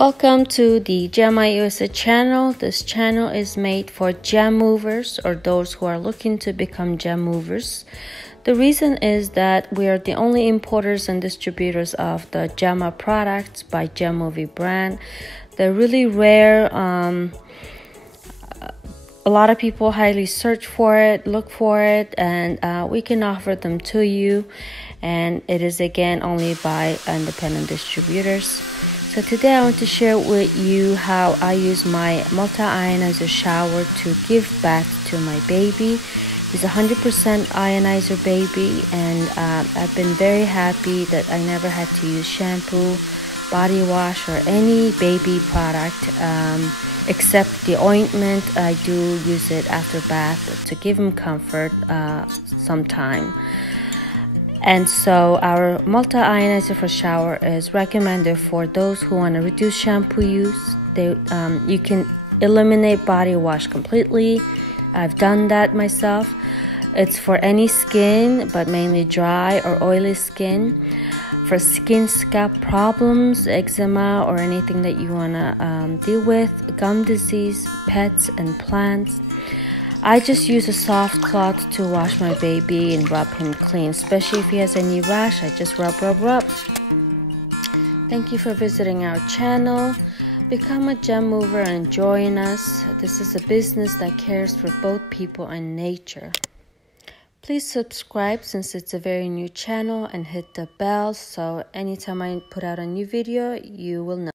Welcome to the Gemma USA channel. This channel is made for gem movers or those who are looking to become gem movers. The reason is that we are the only importers and distributors of the Gemma products by Gemmove brand. They're really rare. A lot of people highly search for it, look for it, and we can offer them to you. And it is again only by independent distributors. So today I want to share with you how I use my multi-ionizer shower to give back to my baby. He's a 100% ionizer baby, and I've been very happy that I never had to use shampoo, body wash, or any baby product except the ointment. I do use it after bath to give him comfort sometime. And so our multi-ionizer for shower is recommended for those who want to reduce shampoo use. You can eliminate body wash completely. I've done that myself. It's for any skin, but mainly dry or oily skin. For skin scalp problems, eczema, or anything that you want to deal with, gum disease, pets, and plants. I just use a soft cloth to wash my baby and rub him clean, especially if he has any rash. I just rub. Thank you for visiting our channel. Become a gem mover and join us. This is a business that cares for both people and nature. Please subscribe since it's a very new channel and hit the bell so anytime I put out a new video, you will know.